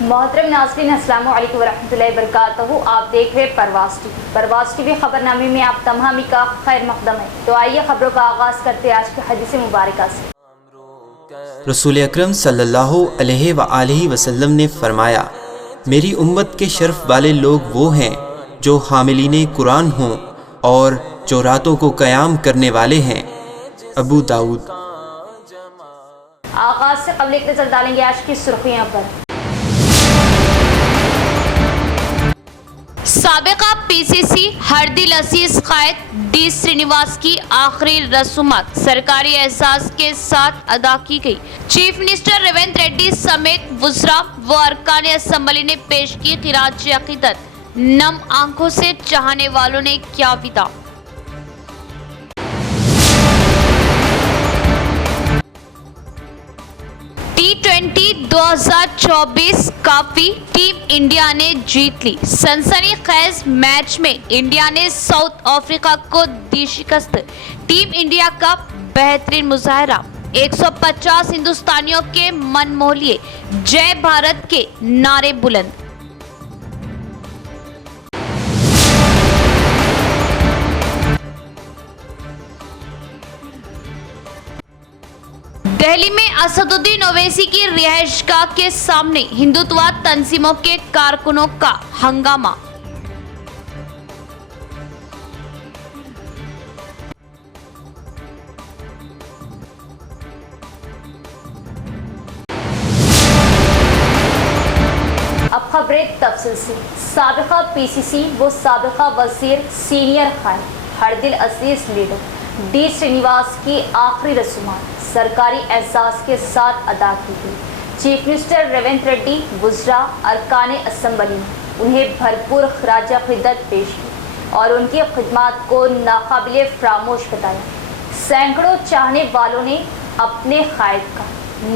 मोहतरम नाज़रीन, अस्सलाम वालेकुम वरहमतुल्लाहि वबरकातुहू। आप देख रहे परवाज़ टीवी खबरनामे में आप तमामी का खैर मकदम है। तो आइए खबरों का आगाज़ करते हैं आज की हदीस मुबारक से। रसूल अकरम सल्लल्लाहु अलैहि वसल्लम ने फरमाया, मेरी उम्मत के शर्फ वाले लोग वो हैं जो हामिलीन कुरान हों और जो रातों को क़याम करने वाले हैं। अबू दाऊद। आगाज़ से कबल एक नज़र डालेंगे आज की सुर्खियों पर। साबिका पीसीसी हरदिल अजीज कायद डी श्रीनिवास की आखिरी रसूमात सरकारी एहसास के साथ अदा की गई। चीफ मिनिस्टर रेवंत रेड्डी समेत वुज़रा व अरकान असेंबली ने पेश की खिराज अकीदत। नम आंखों से चाहने वालों ने क्या विदा। T20 2024 काफी टीम इंडिया ने जीत ली। सनसनीखेज मैच में इंडिया ने साउथ अफ्रीका को दी शिकस्त। टीम इंडिया का बेहतरीन मुजाहरा, 150 हिंदुस्तानियों के मन मोह लिए। जय भारत के नारे बुलंद। दिल्ली में असदुद्दीन ओवैसी की रिहाइशगाह के सामने हिंदुत्ववादी तंजीमों के कारकुनों का हंगामा। अब खबरें तफसील से। साबिका पीसीसी व साबिका वजीर सीनियर कायद हरदिल अजीज लीडर डी श्रीनिवास की आखिरी रसूमात सरकारी एहसास के साथ अदा की गई। चीफ मिनिस्टर रेवंत रेड्डी वुज़रा अरकान असेंबली ने उन्हें भरपूर खिराज अक़ीदत पेश की और उनकी खिदमत को नाकाबिले फरामोश बताया। सैकड़ों चाहने वालों ने अपने कायद का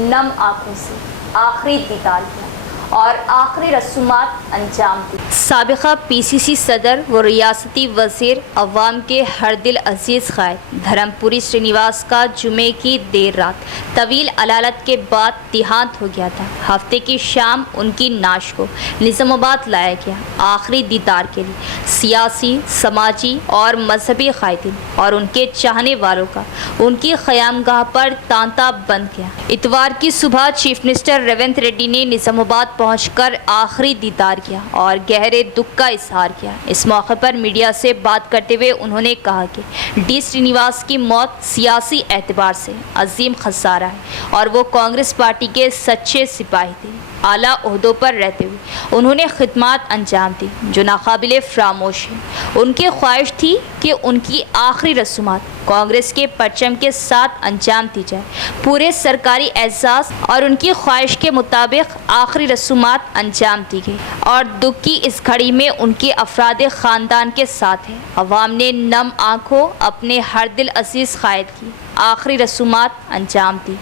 नम आंखों से आखिरी दीदार किया और आखिरी रसूमात अंजाम दी। साबिका पीसीसी सदर व रियासती वजीर अवाम के हरदिल अजीज कायद धर्मपुरी श्रीनिवास का जुमे की देर रात तवील अलालत के बाद देहांत हो गया था। हफ्ते की शाम उनकी नाश को निज़ामाबाद लाया गया आखिरी दीदार के लिए। सियासी, समाजी और मजहबी कायदीन और उनके चाहने वालों का उनकी क़यामगाह पर तांता बंद गया। इतवार की सुबह चीफ मिनिस्टर रेवंत रेड्डी ने निज़ामाबाद पहुंचकर आखिरी दीदार किया और गहरे दुख का इजहार किया। इस मौके पर मीडिया से बात करते हुए उन्होंने कहा कि डी श्रीनिवास की मौत सियासी एतबार से अजीम खसारा है और वो कांग्रेस पार्टी के सच्चे सिपाही थे। आला ओहदों पर रहते हुए उन्होंने खिदमत अंजाम दी जो नाकाबिले फरामोश है। उनकी ख्वाहिश थी कि उनकी आखिरी रसूमात कांग्रेस के परचम के साथ अंजाम दी जाए। पूरे सरकारी एहसास और उनकी ख्वाहिश के मुताबिक आखिरी रसूमात अंजाम दी गई और दुख की इस घड़ी में उनके अफराद ख़ानदान के साथ है। अवाम ने नम आँखों अपने हरदिल अजीज कायद की आखिरी रसूमात अंजाम दी।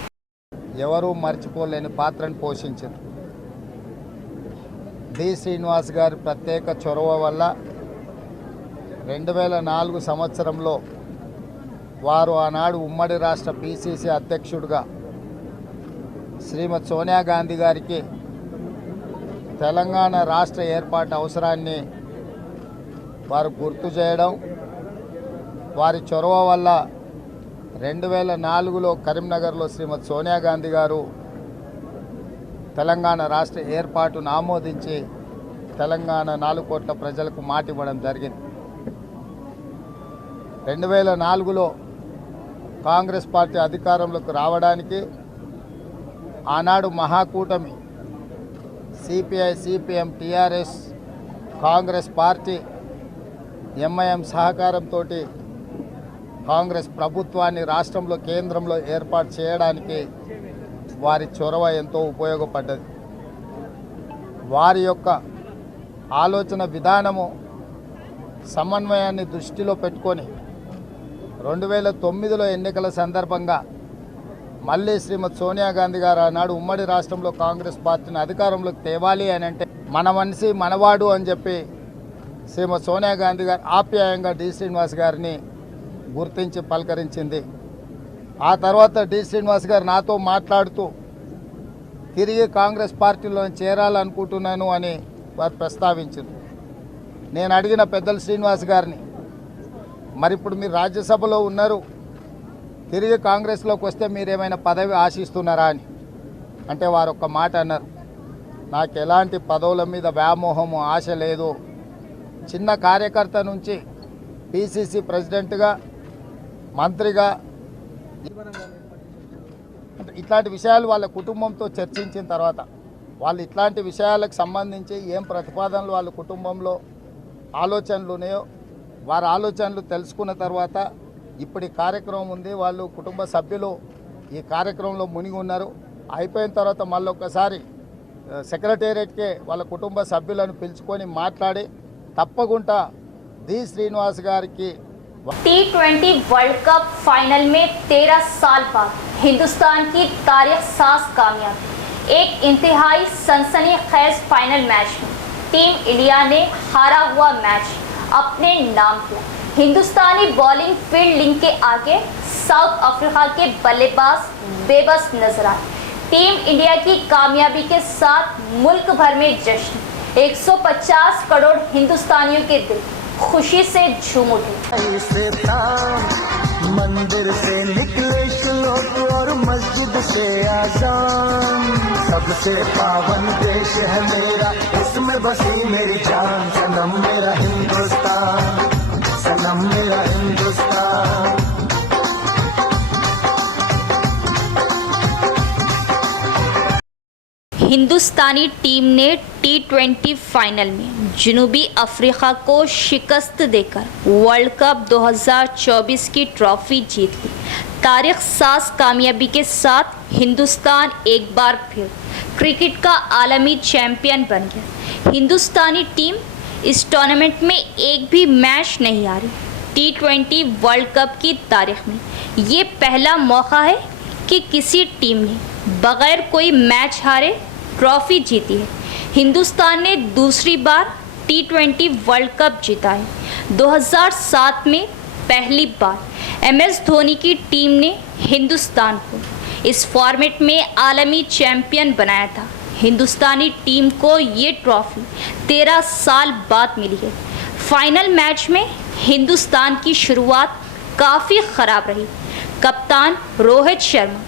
ఎవరు మర్చిపోలేని పాత్రను పోషించారు। డి శ్రీనివాస్ గారి ప్రత్యేక చొరవ వల్ల 2004 సంవత్సరంలో వారు ఆనాడు ఉమ్మడి రాష్ట్ర పిసిసి అధ్యక్షుడిగా శ్రీమతి సోనియా గాంధీ గారికి తెలంగాణ రాష్ట్ర ఏర్పాటు అవసరాన్ని వారు గుర్తు చేయడం, వారి చొరవ వల్ల 2004లో కరీంనగర్లో శ్రీమతి సోనియా గాంధీ గారు తెలంగాణ రాష్ట్ర ఏర్పాటును ఆమోదించి తెలంగాణ 4 కోట్ల ప్రజలకు మాట ఇవ్వడం జరిగింది। 2004లో కాంగ్రెస్ పార్టీ అధికారంలోకి రావడానికి ఆనాడు మహాకూటమి CPI, CPM, TRS, Congress party, MIM సహకారంతో కాంగ్రెస్ ప్రభుత్వాన్ని రాష్ట్రంలో కేంద్రంలో ఏర్పాటు చేయడానికి వారి చొరవ ఎంతో ఉపయోగపడ్డది। వారి యొక్క ఆలోచన విధానము సమన్వయాన్ని దృష్టిలో పెట్టుకొని 2009లో ఎన్నికల సందర్భంగా మళ్ళీ శ్రీమతి సోనియా గాంధీ గారు ఆనాడు ఉమ్మడి రాష్ట్రంలో కాంగ్రెస్ పార్టీని అధికారంలోకి తేవాలి అని అంటే మన మనిషి మనవాడు అని చెప్పి శ్రీమతి సోనియా గాంధీ గారు ఆప్యాయంగా డి శ్రీనివాస్ గారిని గుర్తించి పలకరించింది। ఆ తర్వాత డి శ్రీనివాస్ గారు నాతో మాట్లాడుతూ తిరిగి కాంగ్రెస్ పార్టీలో చేరాలనుకుంటున్నాను అని వారు ప్రస్తావించారు. నేను అడిగిన పెద్దల శ్రీనివాస్ గారిని, మరి ఇప్పుడు మీరు రాజ్యసభలో ఉన్నారు, తిరిగి కాంగ్రెస్లోకి వస్తే మీరేమైనా పదవి ఆశిస్తున్నారా అని అంటే వారు ఒక్క మాట అన్నారు, నాకు ఎలాంటి పదవుల మీద వ్యామోహము ఆశ లేదు. చిన్న కార్యకర్త నుంచి పిసిసి ప్రెసిడెంట్గా, మంత్రిగా, ఇట్లాంటి విషయాలు వాళ్ళ కుటుంబంతో చర్చించిన తర్వాత వాళ్ళు ఇట్లాంటి విషయాలకు సంబంధించి ఏం ప్రతిపాదనలు వాళ్ళ కుటుంబంలో ఆలోచనలు ఉన్నాయో వారి ఆలోచనలు తెలుసుకున్న తర్వాత ఇప్పుడు ఈ కార్యక్రమం ఉంది. వాళ్ళు కుటుంబ సభ్యులు ఈ కార్యక్రమంలో మునిగి ఉన్నారు. అయిపోయిన తర్వాత మళ్ళీ ఒక్కసారి సెక్రటేరియట్కే వాళ్ళ కుటుంబ సభ్యులను పిలుచుకొని మాట్లాడి తప్పకుండా డి శ్రీనివాస్ గారికి T20 वर्ल्ड कप फाइनल में 13 साल बाद हिंदुस्तान की तारीख साज कामयाबी। एक इंतहाई सनसनीखेज फाइनल मैच में टीम इंडिया ने हारा हुआ मैच अपने नाम किया। हिंदुस्तानी बॉलिंग फील्डिंग के आगे साउथ अफ्रीका के बल्लेबाज बेबस नजर आए। टीम इंडिया की कामयाबी के साथ मुल्क भर में जश्न। 150 करोड़ हिंदुस्तानियों के दिल खुशी से झूम उठे। मंदिर से निकले श्लोक और मस्जिद से आजान, सबसे पावन देश है मेरा, इसमें बसी मेरी जान। सनम मेरा हिंदुस्तान, सनम मेरा हिंदुस्तान। हिंदुस्तानी टीम ने T20 फाइनल में जनूबी अफ्रीका को शिकस्त देकर वर्ल्ड कप 2024 की ट्रॉफी जीत ली। तारीख साज कामयाबी के साथ हिंदुस्तान एक बार फिर क्रिकेट का आलमी चैंपियन बन गया। हिंदुस्तानी टीम इस टूर्नामेंट में एक भी मैच नहीं हारी। T20 वर्ल्ड कप की तारीख में ये पहला मौका है कि किसी टीम ने बगैर कोई मैच हारे ट्रॉफी जीती है। हिंदुस्तान ने दूसरी बार T20 वर्ल्ड कप जीता है। 2007 में पहली बार MS धोनी की टीम ने हिंदुस्तान को इस फॉर्मेट में आलमी चैंपियन बनाया था। हिंदुस्तानी टीम को ये ट्रॉफी 13 साल बाद मिली है। फाइनल मैच में हिंदुस्तान की शुरुआत काफ़ी ख़राब रही। कप्तान रोहित शर्मा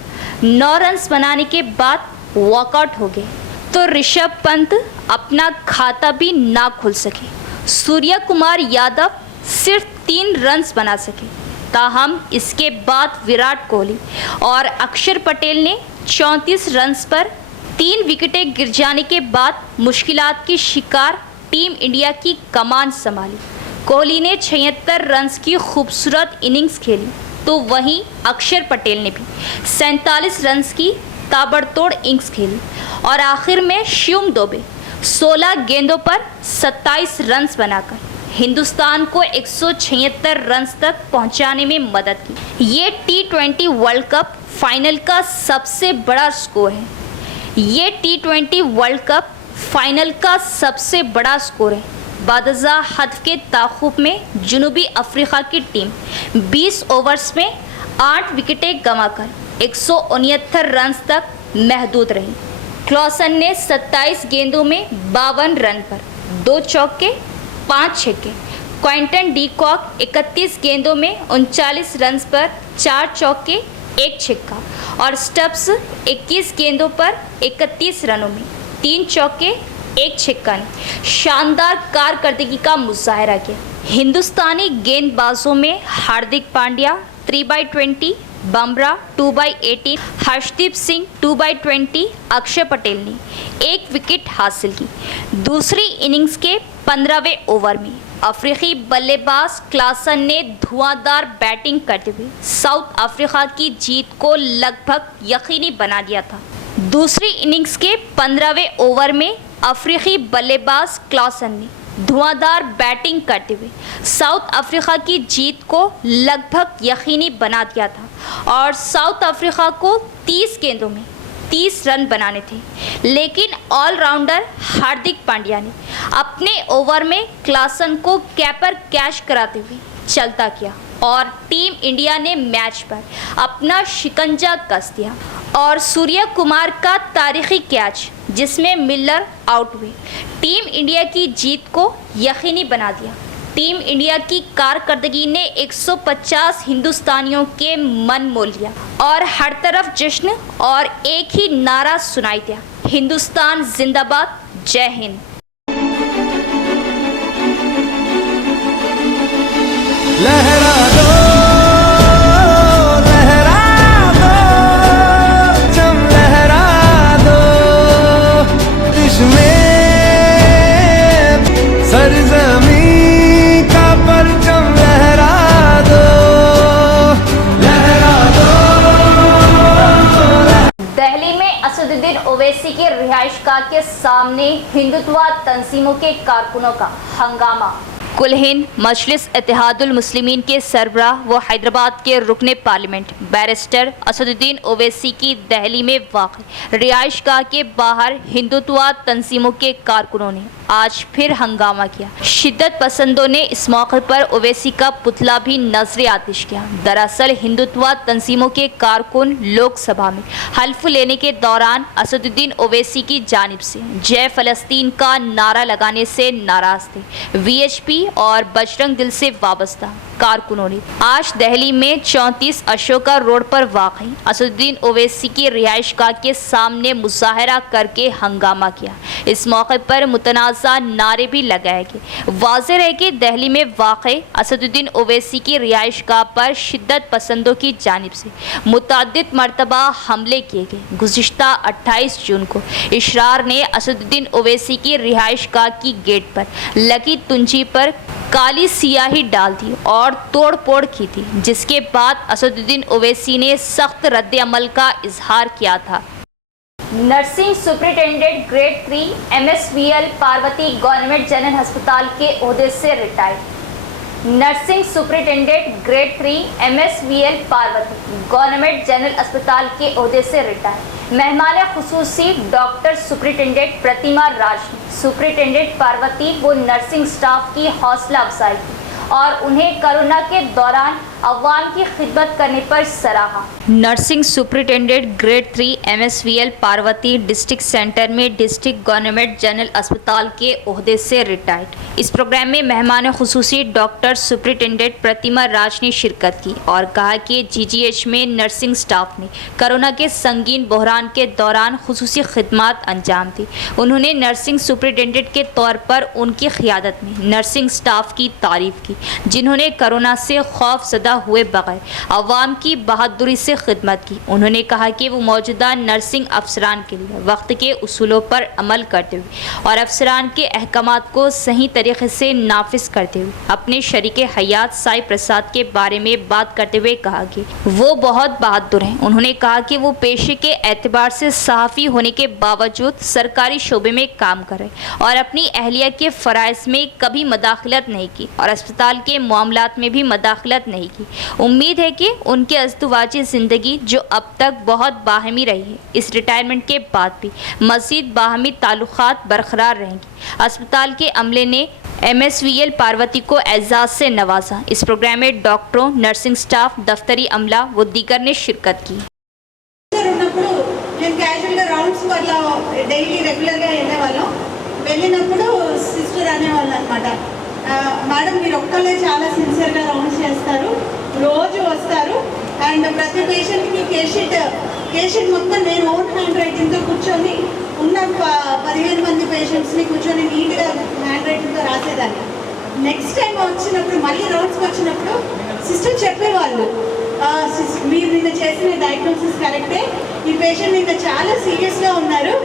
9 रन बनाने के बाद वॉकआउट हो गए तो ऋषभ पंत अपना खाता भी ना खोल सके। सूर्य कुमार यादव सिर्फ 3 रन बना सके। ताहम इसके बाद विराट कोहली और अक्षर पटेल ने 34 रन पर 3 विकेटें गिर जाने के बाद मुश्किलात की शिकार टीम इंडिया की कमान संभाली। कोहली ने 76 रन की खूबसूरत इनिंग्स खेली तो वहीं अक्षर पटेल ने भी 47 रन की ताबड़तोड़ इनिंग्स खेली और आखिर में शिवम दुबे 16 गेंदों पर 27 रन बनाकर हिंदुस्तान को 176 रन तक पहुंचाने में मदद की। ये T20 वर्ल्ड कप फाइनल का सबसे बड़ा स्कोर है। ये T20 वर्ल्ड कप फाइनल का सबसे बड़ा स्कोर है। बादशाह हद के ताक़ुब में जनूबी अफ्रीका की टीम 20 ओवर्स में 8 विकेटें गंवाकर 169 रन तक महदूद रही। क्लॉसन ने 27 गेंदों में 52 रन पर 2 चौके 5 छक्के। क्विंटन डी कॉक 31 गेंदों में 39 रन पर 4 चौके 1 छक्का और स्टब्स 21 गेंदों पर 31 रनों में 3 चौके 1 छक्का ने शानदार कारकर्दगी का मुजाहरा किया। हिंदुस्तानी गेंदबाजों में हार्दिक पांड्या 3/20, बुमराह 2/18, हर्षदीप सिंह 2/20, अक्षर पटेल ने 1 विकेट हासिल की। दूसरी इनिंग्स के 15वें ओवर में अफ्रीकी बल्लेबाज क्लासन ने धुआंधार बैटिंग करते हुए साउथ अफ्रीका की जीत को लगभग यकीनी बना दिया था। दूसरी इनिंग्स के 15वें ओवर में अफ्रीकी बल्लेबाज क्लासन ने धुआंधार बैटिंग करते हुए साउथ अफ्रीका की जीत को लगभग यकीनी बना दिया था और साउथ अफ्रीका को 30 गेंदों में 30 रन बनाने थे। लेकिन ऑलराउंडर हार्दिक पांड्या ने अपने ओवर में क्लासन को कैपर कैच कराते हुए चलता किया और टीम इंडिया ने मैच पर अपना शिकंजा कस दिया और सूर्य कुमार का तारीखी कैच जिसमें मिलर आउट हुए, टीम इंडिया की जीत को यकीनी बना दिया। टीम इंडिया की कारकर्दगी ने 150 हिंदुस्तानियों के मन मोह लिया और हर तरफ जश्न और एक ही नारा सुनाई दिया, हिंदुस्तान जिंदाबाद, जय हिंद। लहरा दो चम लहरा दो इसमें सरज़मीं का परचम लहरा दो दिल्ली में असदुद्दीन ओवैसी के रिहाइशगाह के सामने हिंदुत्व तंजीमों के कारकुनों का हंगामा। कुल हिंद मजलिस इत्तेहादुल मुस्लिमीन के सरबराह व हैदराबाद के रुकने पार्लियामेंट बैरिस्टर असदुद्दीन ओवैसी की दिल्ली में वाक़ रिहाइशगाह के बाहर हिंदुत्व तंजीमों के कारकुनों ने आज फिर हंगामा किया। शिद्दत पसंदों ने इस मौके पर ओवैसी का पुतला भी नजर आतिश किया। दरअसल हिंदुत्व तंजीमों के कारकुन लोकसभा में हल्फ लेने के दौरान असदुद्दीन ओवैसी की जानिब से जय फलस्तीन का नारा लगाने से नाराज थे। वीएचपी और बजरंग दल से वाबस्ता कारकुनों ने आज दिल्ली में 34 अशोका रोड पर वाक़ई असदुद्दीन ओवैसी की रिहाइशगाह के सामने मुजाहरा करके हंगामा किया। इस मौके पर मुतनाज़ा नारे भी लगाए गए। वाज़ेह है कि दिल्ली में वाक़ई असदुद्दीन ओवैसी की रिहाइशगाह पर शिद्दत पसंदों की जानिब से मुतअद्दिद मरतबा हमले किए गए। गुज़िश्ता 28 जून को इशरार ने असदुद्दीन ओवैसी की रिहाइशगाह की गेट पर लगी तुंजी पर काली सियाही डाल दी और तोड़ फोड़ की थी, जिसके बाद असदुद्दीन ओवैसी ने सख्त रद्द अमल का इजहार किया था। Nursing superintendent grade 3 MSVL Parvati government general अस्पताल के ओहदे से retired. Nursing superintendent grade 3 MSVL Parvati government general अस्पताल के ओहदे से रिटायर्ड। मेहमान खुसूसी डॉक्टर सुपरिटेंडेंट प्रतिमा राज ने सुपरिटेंडेंट पार्वती व नर्सिंग स्टाफ की हौसला अफजाई की और उन्हें कोरोना के दौरान अवाम की खिदमत करने पर सराहा। Nursing superintendent grade 3 MSVL Parvati district centre में डिस्ट्रिक्ट गवर्नमेंट जनरल अस्पताल के ओहदे से रिटायर्ड। इस प्रोग्राम में मेहमान खुसूसी डॉक्टर सुपरिटेंडेंट प्रतिमा राज ने शिरकत की और कहा कि GGH में नर्सिंग स्टाफ ने कोरोना के संगीन बहरान के दौरान खुसूसी खिदमत अंजाम दी। उन्होंने नर्सिंग सुपरिटेंडेंट के तौर पर उनकी क़ियादत में नर्सिंग स्टाफ की तारीफ की, जिन्होंने कोरोना से खौफ ज़दा हुए बगैर अवाम की बहादुरी से खिदमत की। उन्होंने कहा कि वो मौजूदा नर्सिंग अफसरान के लिए वक्त के उसूलों पर अमल करते हुए और अफसरान के अहकामात को सही तरीके से नाफिज करते हुए अपने शरीक हयात साई प्रसाद के बारे में बात करते हुए कहा कि वो बहुत बहादुर हैं। उन्होंने कहा कि वो पेशे के एतबार से सहाफ़ी होने के बावजूद सरकारी शोबे में काम करें और अपनी अहलिया के फ़राइज़ में कभी मदाखलत नहीं की और अस्पताल के मामलात में भी मदाखलत नहीं की। उम्मीद है कि उनकी अज़दवाजी ज़िंदगी जो अब तक बहुत बाहमी रही है, इस रिटायरमेंट के बाद भी मज़ीद बाहमी ताल्लुक़ात बरकरार रहेंगी। अस्पताल के अमले ने MSVL पार्वती को एजाज़ से नवाजा। इस प्रोग्राम में डॉक्टरों, नर्सिंग स्टाफ, दफ्तरी अमला व दीगर ने शिरकत की। మేడం మీరు ఒక్కళ్ళే చాలా సిన్సియర్గా రౌండ్స్ చేస్తారు, రోజు వస్తారు అండ్ ప్రతి పేషెంట్కి కేషీట్ మొత్తం నేను ఓన్ హ్యాండ్ రైటింగ్తో కూర్చొని ఉన్న 15 మంది పేషెంట్స్ని కూర్చొని నీట్గా హ్యాండ్ రైటింగ్తో రాసేదాన్ని. నెక్స్ట్ టైం వచ్చినప్పుడు మళ్ళీ రౌండ్స్కి వచ్చినప్పుడు సిస్టర్ చెప్పేవాళ్ళు, మీరు నిన్న చేసిన డయాగ్నోసిస్ కరెక్టే, ఈ పేషెంట్ నిన్న చాలా సీరియస్గా ఉన్నారు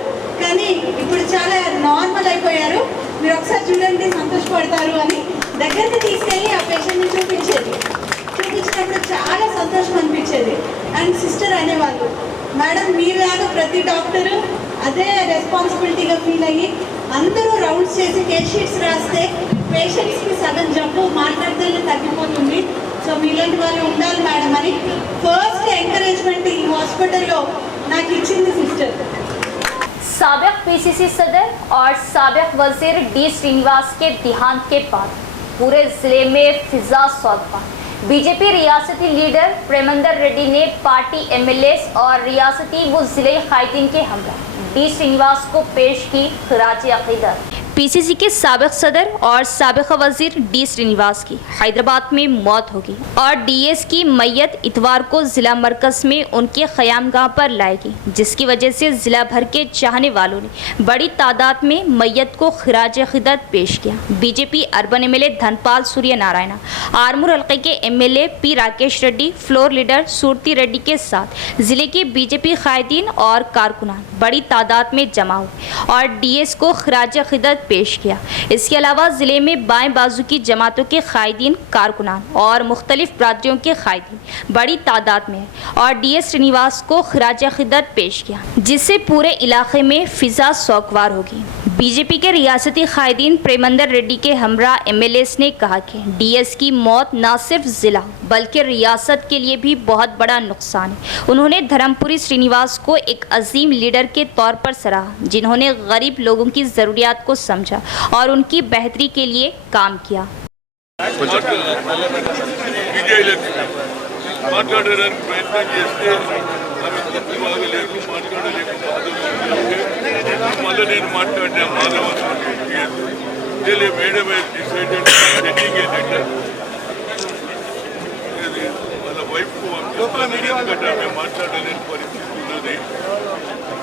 కానీ ఇప్పుడు చాలా నార్మల్ అయిపోయారు, మీరు ఒకసారి చూడండి సంతోషపడతారు అని దగ్గరికి తీసుకెళ్ళి ఆ పేషెంట్ని చూపించినప్పుడు చాలా సంతోషం అనిపించేది. అండ్ సిస్టర్ అనేవాళ్ళు, మేడం మీలాగా ప్రతి డాక్టరు అదే రెస్పాన్సిబిలిటీగా ఫీల్ అయ్యి అందరూ రౌండ్స్ చేసి కేస్ షీట్స్ రాస్తే పేషెంట్స్కి సగం జబ్బు మాట్లాడితేనే తగ్గిపోతుంది, సో మీలాంటి వాళ్ళు ఉండాలి మేడం అని ఫస్ట్ ఎంకరేజ్మెంట్ ఈ హాస్పిటల్లో నాకు ఇచ్చింది సిస్టర్. साबिक PCC सदर और साबिक वजीर D श्रीनिवास के देहांत के बाद पूरे जिले में फिजा सौदा बीजेपी रियासती लीडर प्रेमेंद्र रेड्डी ने पार्टी एमएलएस और रियासती व जिले कायदीन के हमरा डी श्रीनिवास को पेश की खराज अकीदत। पीसीसी के साबिक सदर और साबिक वजीर डी श्रीनिवास की हैदराबाद में मौत होगी और डीएस की मैयत इतवार को जिला मरकज में उनके क़यामगाह पर लाएगी, जिसकी वजह से जिला भर के चाहने वालों ने बड़ी तादाद में मैयत को खिराज अक़ीदत पेश किया। BJP urban MLA Dhanpal Surya Narayan, Armoor हल्के के MLA P Rakesh Reddy, floor leader Surti Reddy के साथ जिले के बीजेपी कायदीन और कारकुनान बड़ी तादाद में जमा हुए और डीएस को खिराज अक़ीदत पेश किया। इसके अलावा जिले में बाएं बाजू की जमातों के कायदीन, कारकुनान और मुख्तलिफ बरादरियों के कायदीन बड़ी तादाद में और डीएस श्रीनिवास को खिराज अक़ीदत पेश किया, जिससे पूरे इलाके में फिजा सौगवार होगी। बीजेपी के रियासती कायदीन प्रेमेंद्र रेड्डी के हमरा एमएलएस ने कहा कि डीएस की मौत न सिर्फ जिला बल्कि रियासत के लिए भी बहुत बड़ा नुकसान है। उन्होंने धर्मपुरी श्रीनिवास को एक अजीम लीडर के तौर पर सराहा, जिन्होंने गरीब लोगों की ज़रूरियात को समझा और उनकी बेहतरी के लिए काम किया। మాట్లాడడానికి ప్రయత్నం చేస్తే ఆమె గొప్ప బాగలేదు, మాట్లాడలేక మళ్ళీ నేను మాట్లాడిన మాధవ మేడం డిసైడెడ్ సెట్టింగ్ ఏంటంటే వాళ్ళ వైఫ్కు పంపిస్తాను, ఎందుకంటే ఆమె మాట్లాడలేని పరిస్థితి ఉన్నది,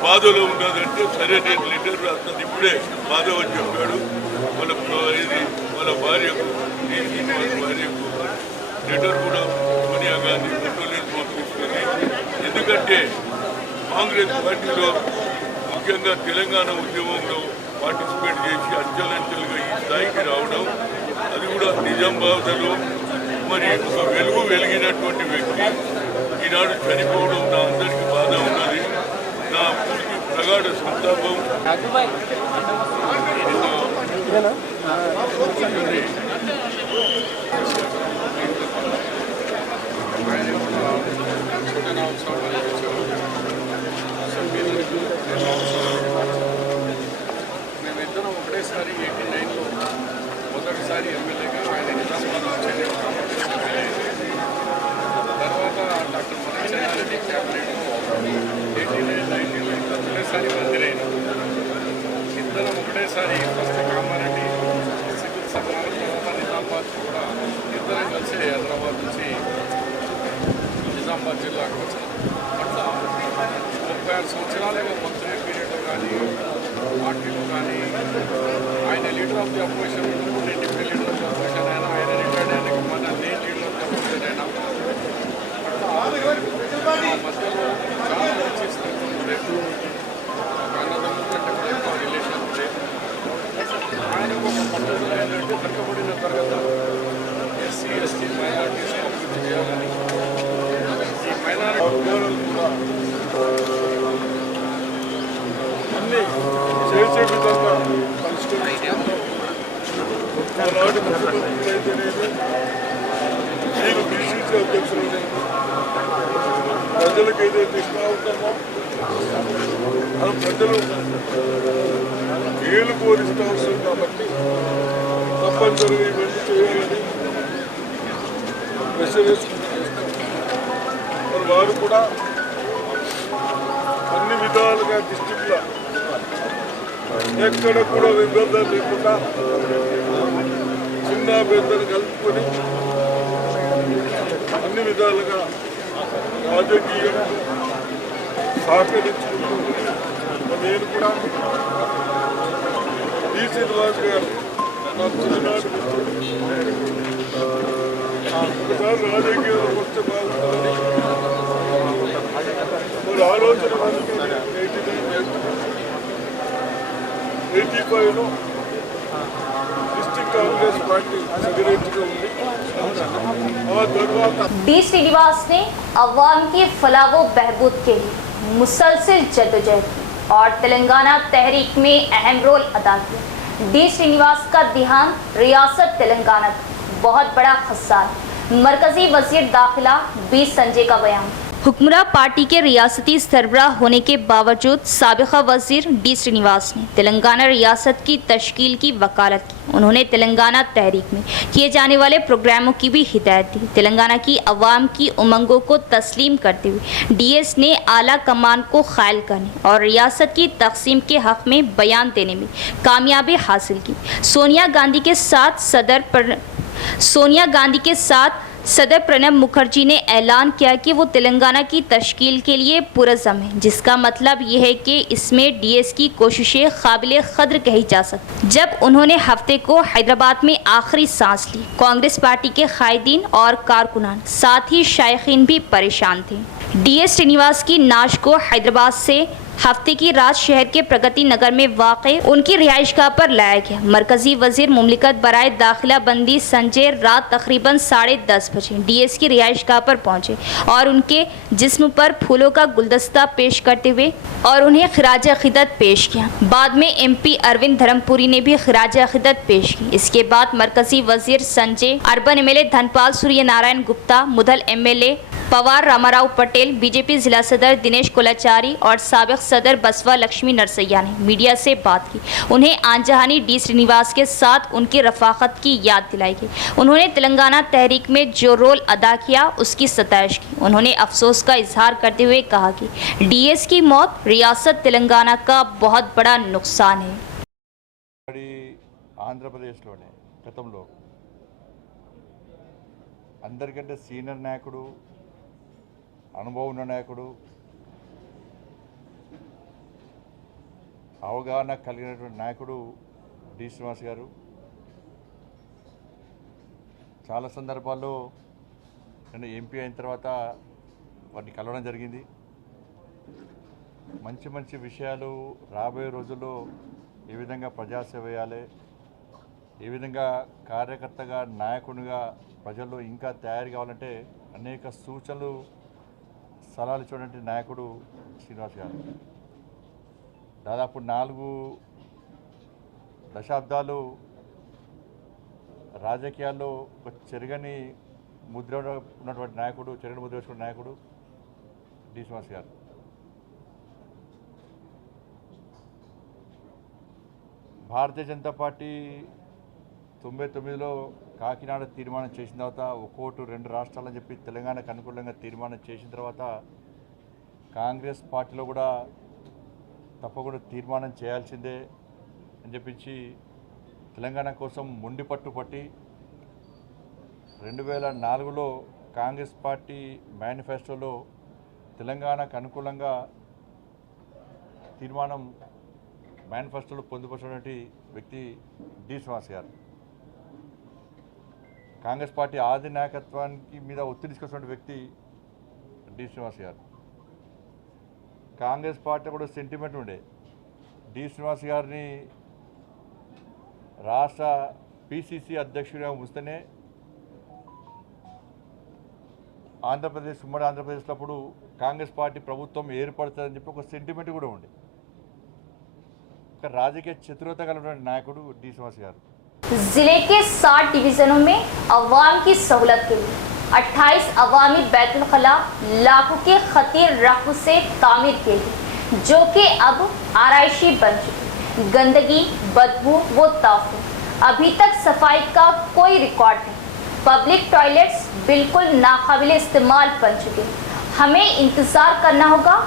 బాధలో ఉన్నదంటే సరే నేను లెటర్ రాస్తాను. ఇప్పుడే మాధవ చెప్పాడు వాళ్ళ భార్యకు లెటర్ కూడా సోనియా గాంధీ ఫోటోలను పంపిస్తుంది. ఎందుకంటే కాంగ్రెస్ పార్టీలో ముఖ్యంగా తెలంగాణ ఉద్యమంలో పార్టిసిపేట్ చేసి అంచెలంచెలుగా ఈ స్థాయికి రావడం, అది కూడా నిజామాబాద్లో మరి ఒక వెలుగు వెలిగినటువంటి వ్యక్తి ఈనాడు చనిపోవడం నా అందరికీ బాధ ఉన్నది. నా పూర్తి ప్రగాఢ సంతాపం. మేమిద్దరం ఒకటేసారి 89లో మొదటిసారి ఎమ్మెల్యేగా ఆయన నిజామాబాద్ తర్వాత డాక్టర్ మధుచెన్నారెడ్డి క్యాబినెట్లో 89-90లో ఇద్దరు ఒకటేసారి మంత్రైన ఇద్దరం ఒకటేసారి ఫస్ట్ కామారెడ్డి సివిల్ సభలో తర్వాత నిజామాబాద్ కూడా ఇద్దరం కలిసి హైదరాబాద్ నుంచి నిజామాబాద్ జిల్లాకు వచ్చారు. అట్లా 36 సంవత్సరాలుగా మంత్రి పీరియడ్లో కానీ పార్టీలో కానీ ఆయన లీడర్ ఆఫ్ ది అపోజిషన్, నేను deputy leader of the opposition అయినా, ఆయన రిటైర్డ్ అయినా మన నేను లీడర్ ఆఫ్ ది అపోజిషన్ అయినా, అట్లా మధ్యలో చాలా మంచి స్థితి లేదు. అన్నదమ్ముల కంటే కూడా ఎక్కువ రిలేషన్ లేదు. ఆయన ఒక పట్టుదల ఏంటంటే వెనుకబడిన తరగతులు ఎస్సీ ఎస్టీ మైనారిటీస్ అభివృద్ధి చేయాలని ఈ మైనారిటీ అన్నీ చేసే విధంగా పరిష్కరించడంలో ఆనాటి ముఖ్యమంత్రి అయితేనేది, నేను బీసీసీ అధ్యక్షులు, ప్రజలకు ఏదైతే ఇష్టం అవుతామో అది ప్రజలు ఏలు కోరిస్తూ వస్తుంది కాబట్టి తప్పనిసరిగా ఇవన్నీ చేయాలని ప్రెషర్ వేసుకుంటూ మరి వారు కూడా అన్ని విధాలుగా డిస్ట్రిక్ట్లో ఎక్కడ కూడా విభేదాలు లేకుండా చిన్న పెద్దలు కలుపుకొని అన్ని విధాలుగా రాజకీయం సహకరించుకుంటూ నేను కూడా డి శ్రీనివాస్ గారు నాకు చిన్ననాటి ఒకసారి రాజకీయాలకు వస్తే బాగుంటుందని మరి ఆలోచన 85లో డిస్ట్రిక్ట్ కాంగ్రెస్ పార్టీ సెక్రటరీగా ఉంది. ఆ తర్వాత डी श्रीनिवास ने अवाम की फलाह व बहबूद के लिए मुसलसल जद्दोजहद की और तेलंगाना तहरीक में अहम रोल अदा किया। डी श्रीनिवास का देहांत रियासत तेलंगाना का बहुत बड़ा खस्सा है। मरकजी वजीर दाखिला बी संजय का बयान। हुक्मरान पार्टी के रियासती सरबराह होने के बावजूद साबिका वजीर डी श्रीनिवास ने तेलंगाना रियासत की तश्कील की वकालत की। उन्होंने तेलंगाना तहरीक में किए जाने वाले प्रोग्रामों की भी हिदायत दी। तेलंगाना की अवाम की उमंगों को तस्लीम करते हुए डीएस ने आला कमान को ख़ायल करने और रियासत की तकसीम के हक़ में बयान देने में कामयाबी हासिल की। सोनिया गांधी के साथ सदर प्रणब मुखर्जी ने ऐलान किया कि वो तेलंगाना की तश्कील के लिए पुरज़म है, जिसका मतलब यह है कि इसमें डीएस की कोशिशें काबिल क़द्र कही जा सकती। जब उन्होंने हफ्ते को हैदराबाद में आखिरी सांस ली, कांग्रेस पार्टी के कायदीन और कारकुनान साथ ही शायकीन भी परेशान थे। डीएस श्रीनिवास की नाश को हैदराबाद से हफ्ते की रात शहर के प्रगति नगर में वाक़े उनकी रिहाइशगाह पर लाया गया। मरकजी वजीर मुमलिकत बराए दाखिला बंदी संजय रात तकरीबन 10:30 बजे डीएस की रिहाइशगाह पर पहुंचे और उनके जिस्म पर फूलों का गुलदस्ता पेश करते हुए और उन्हें खिराज अक़ीदत पेश किया। बाद में एमपी अरविंद धर्मपुरी ने भी खिराज अक़ीदत पेश की। इसके बाद मरकजी वजीर Sanjay, urban MLA Dhanpal Surya Narayan Gupta, मुधल MLA Pawar Rama Rao Patel, BJP जिला सदर दिनेश कोलाचारी और साबिक सदर बसवा लक्ष्मी नरसैया ने मीडिया से बात की। उन्हें आनजहानी डी श्रीनिवास के साथ उनकी रफ़ाकत की याद दिलाई गई। उन्होंने तेलंगाना तहरीक में जो रोल अदा किया उसकी सताइश की। उन्होंने अफसोस का इजहार करते हुए कहा कि डीएस की मौत रियासत तेलंगाना का बहुत बड़ा नुकसान है। ఆంధ్రప్రదేశ్లోనే గతంలో అందరికంటే సీనియర్ నాయకుడు, అనుభవం ఉన్న నాయకుడు, అవగాహన కలిగినటువంటి నాయకుడు డి శ్రీనివాస్ గారు. చాలా సందర్భాల్లో నేను ఎంపీ అయిన తర్వాత వారిని కలవడం జరిగింది. మంచి మంచి విషయాలు రాబోయే రోజుల్లో ఏ విధంగా ప్రజాసేవ చేయాలి, ఏ విధంగా కార్యకర్తగా నాయకునిగా ప్రజల్లో ఇంకా తయారు కావాలంటే అనేక సూచనలు సలహాలు ఇచ్చినటువంటి నాయకుడు శ్రీనివాస్ గారు. దాదాపు 4 దశాబ్దాలు రాజకీయాల్లో ఒక చెరగని ముద్ర ఉన్నటువంటి నాయకుడు, చెరగని ముద్ర వేసుకున్న నాయకుడు డి శ్రీనివాస్ గారు. భారతీయ జనతా పార్టీ 99లో కాకినాడ తీర్మానం చేసిన తర్వాత ఒక్కోటి 2 రాష్ట్రాలని చెప్పి తెలంగాణకు అనుకూలంగా తీర్మానం చేసిన తర్వాత కాంగ్రెస్ పార్టీలో కూడా తప్పకుండా తీర్మానం చేయాల్సిందే అని చెప్పించి తెలంగాణ కోసం మొండి పట్టుపట్టి 2004లో కాంగ్రెస్ పార్టీ మేనిఫెస్టోలో తెలంగాణకు అనుకూలంగా తీర్మానం మేనిఫెస్టోలో పొందుపరిచినటువంటి వ్యక్తి డి శ్రీనివాస్ గారు. కాంగ్రెస్ పార్టీ ఆది నాయకత్వానికి మీద ఒత్తిడి తీసుకొచ్చినటువంటి వ్యక్తి డి శ్రీనివాస్ గారు. కాంగ్రెస్ పార్టీ కూడా సెంటిమెంట్ ఉండే డి శ్రీనివాస్ గారిని రాష్ట్ర పిసిసి అధ్యక్షుడిగా ఉంచితేనే ఆంధ్రప్రదేశ్, ఉమ్మడి ఆంధ్రప్రదేశ్లో అప్పుడు కాంగ్రెస్ పార్టీ ప్రభుత్వం ఏర్పడుతుందని చెప్పి ఒక సెంటిమెంట్ కూడా ఉంది. ఒక రాజకీయ చతురత కలిగిన నాయకుడు డి శ్రీనివాస్ గారు. जिले के 60 डिवीजनों में अवाम की सहूलत के लिए 28 अवामी बैतुल खला लाखों के खतीर रकम से तामीर किए गए, जो कि अब आराइशी बन चुकी। गंदगी, बदबू व ताफून, अभी तक सफाई का कोई रिकॉर्ड नहीं। पब्लिक टॉयलेट्स बिल्कुल नाकाबिल इस्तेमाल बन चुके। हमें इंतज़ार करना होगा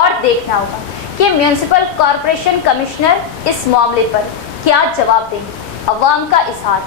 और देखना होगा कि म्यूनिसिपल कॉरपोरेशन कमिश्नर इस मामले पर क्या जवाब देंगे। अवाम का इजहार।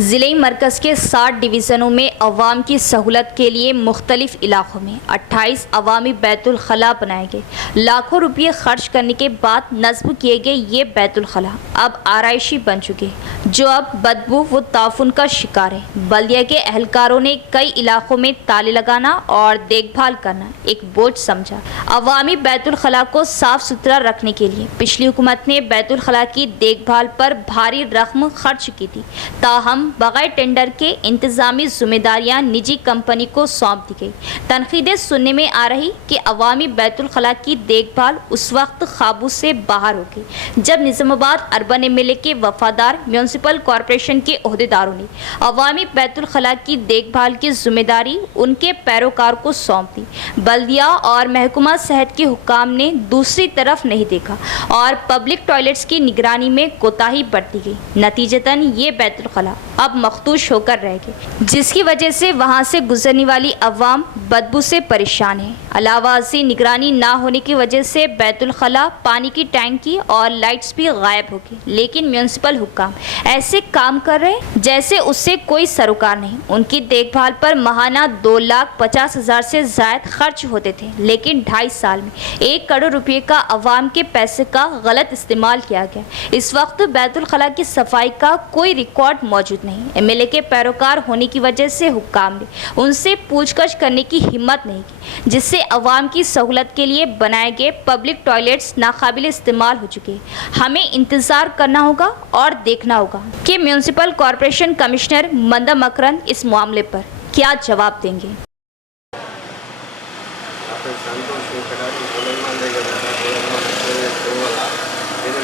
ज़िले मरकज़ के 60 डिवीज़नों में अवाम की सहूलत के लिए मुख्तलिफ इलाक़ों में 28 अवामी बैतुल खला बनाए गए। लाखों रुपये खर्च करने के बाद नस्ब किए गए ये बैतुल खला अब आराइशी बन चुके, जो अब बदबू व ताफुन का शिकार है। बल्दिया के अहलकारों ने कई इलाक़ों में ताले लगाना और देखभाल करना एक बोझ समझा। अवामी बैतुल खला को साफ़ सुथरा रखने के लिए पिछली हुकूमत ने बैतुल खला की देखभाल पर भारी रकम खर्च की थी, ताहम तमाम बगैर टेंडर के इंतजामी जिम्मेदारियां निजी कंपनी को सौंप दी गई। तनकीदें सुनने में आ रही कि अवामी बैतुल खला की देखभाल उस वक्त काबू से बाहर हो गई जब निजामाबाद अर्बन एमएलए के वफादार म्यूनसिपल कॉरपोरेशन के ओहदेदारों ने अवामी बैतुल खला की देखभाल की जिम्मेदारी उनके पैरोकार को सौंप दी। बल्दिया और महकमा सेहत के हुक्काम ने दूसरी तरफ नहीं देखा और पब्लिक टॉयलेट्स की निगरानी में कोताही बरती गई। नतीजतन ये बैतुल खला अब मखदूश होकर रह गए, जिसकी वजह से वहां से गुजरने वाली अवाम बदबू से परेशान है। अलावा इससे निगरानी ना होने की वजह से बैतुल खला पानी की टैंकी और लाइट्स भी गायब हो गई। लेकिन म्यूनसिपल हुक्काम ऐसे काम कर रहे जैसे उससे कोई सरोकार नहीं। उनकी देखभाल पर महाना 2,50,000 से ज्यादा खर्च होते थे, लेकिन 2.5 साल में 1 करोड़ रुपए का अवाम के पैसे का गलत इस्तेमाल किया गया। इस वक्त बैतुल खला की सफाई का कोई रिकॉर्ड मौजूद नहीं। एमएलए के पैरोकार होने की वजह से हुक्काम ने उनसे पूछताछ करने की हिम्मत नहीं की, जिससे अवाम की सहूलत के लिए बनाए गए पब्लिक टॉयलेट्स नाकाबिल इस्तेमाल हो चुके हैं। हमें इंतजार करना होगा और देखना होगा कि म्यूनसिपल कॉरपोरेशन कमिश्नर मंदम अकरम इस मामले पर क्या जवाब देंगे।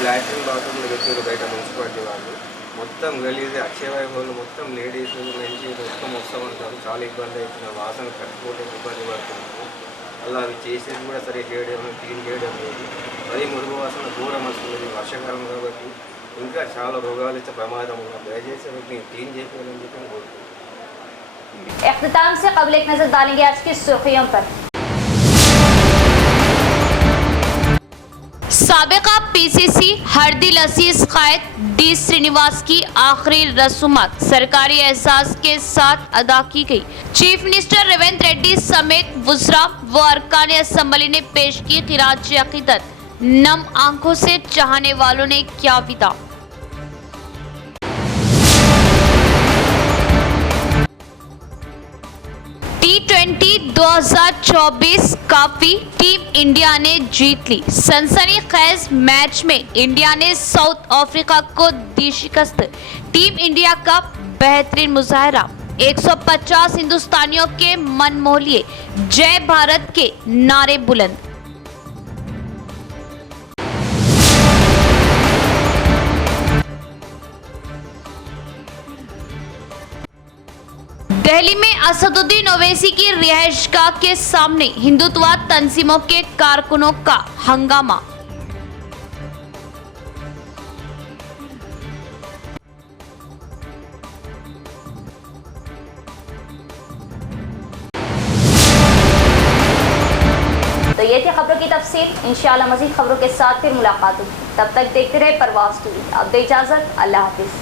లాట్రిన్ బాత్రూమ్లు పెట్టారు బయట మున్సిపాలిటీ వాళ్ళు, మొత్తం గలీజ్ అక్షయ వైభవాలు మొత్తం లేడీస్ నుంచి మొత్తం వస్తూ ఉంటారు. చాలా ఇబ్బంది అవుతుంది, వాసన కట్టుకోవడం ఇబ్బంది పడుతున్నాము. అలా అవి చేసేది కూడా సరిగ్గా చేయడం క్లీన్ చేయడం లేదు. మరీ మురుగు వాసన దూరం వస్తుంది. వర్షాకాలం కాబట్టి ఇంకా చాలా రోగాలు వచ్చే ప్రమాదం ఉంది. దయచేసి వీటిని క్లీన్ చేయాలని చెప్పి కోరుకుంటున్నాను। इख्तिताम से क़ब्ल एक नज़र डालेंगे आज की सुर्खियों पर। साबिका पीसीसी हरदिल अजीज कायद डी श्रीनिवास की आखिरी रसूमात सरकारी एहसास के साथ अदा की गई। चीफ मिनिस्टर रेवंत रेड्डी समेत वुज़रा व अरकान असम्बली ने पेश की खिराज अकीदत। नम आंखों से चाहने वालों ने क्या विदा। T20 2024 काफी टीम इंडिया ने जीत ली। सनसनीखेज मैच में इंडिया ने साउथ अफ्रीका को दी शिकस्त। टीम इंडिया का बेहतरीन मुजाहरा, 150 हिंदुस्तानियों के मन मोह लिए। जय भारत के नारे बुलंद। दिल्ली में असदुद्दीन ओवैसी की रिहाइशगाह के सामने हिंदुत्ववाद तंजीमों के कारकुनों का हंगामा। तो ये थी खबरों की तफसील। इंशाअल्लाह मज़ीद खबरों के साथ फिर मुलाकात होगी। तब तक देखते रहे परवाज़ टीवी। अब दे इजाज़त, अल्लाह हाफिज़।